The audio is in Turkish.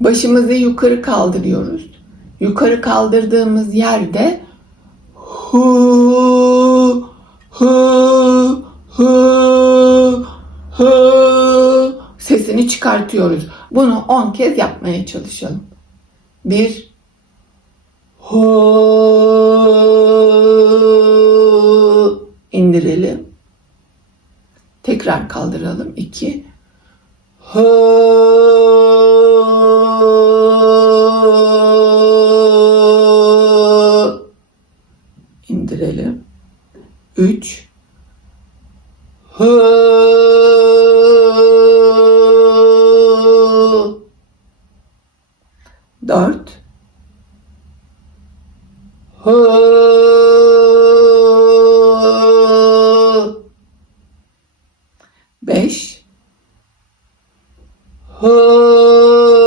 Başımızı yukarı kaldırıyoruz. Yukarı kaldırdığımız yerde hu hu hu hu sesini çıkartıyoruz. Bunu 10 kez yapmaya çalışalım. Bir hu indirelim. Tekrar kaldıralım. İki. Hı. indirelim. 3 Hı. Dört. Hı. Beş. Hı.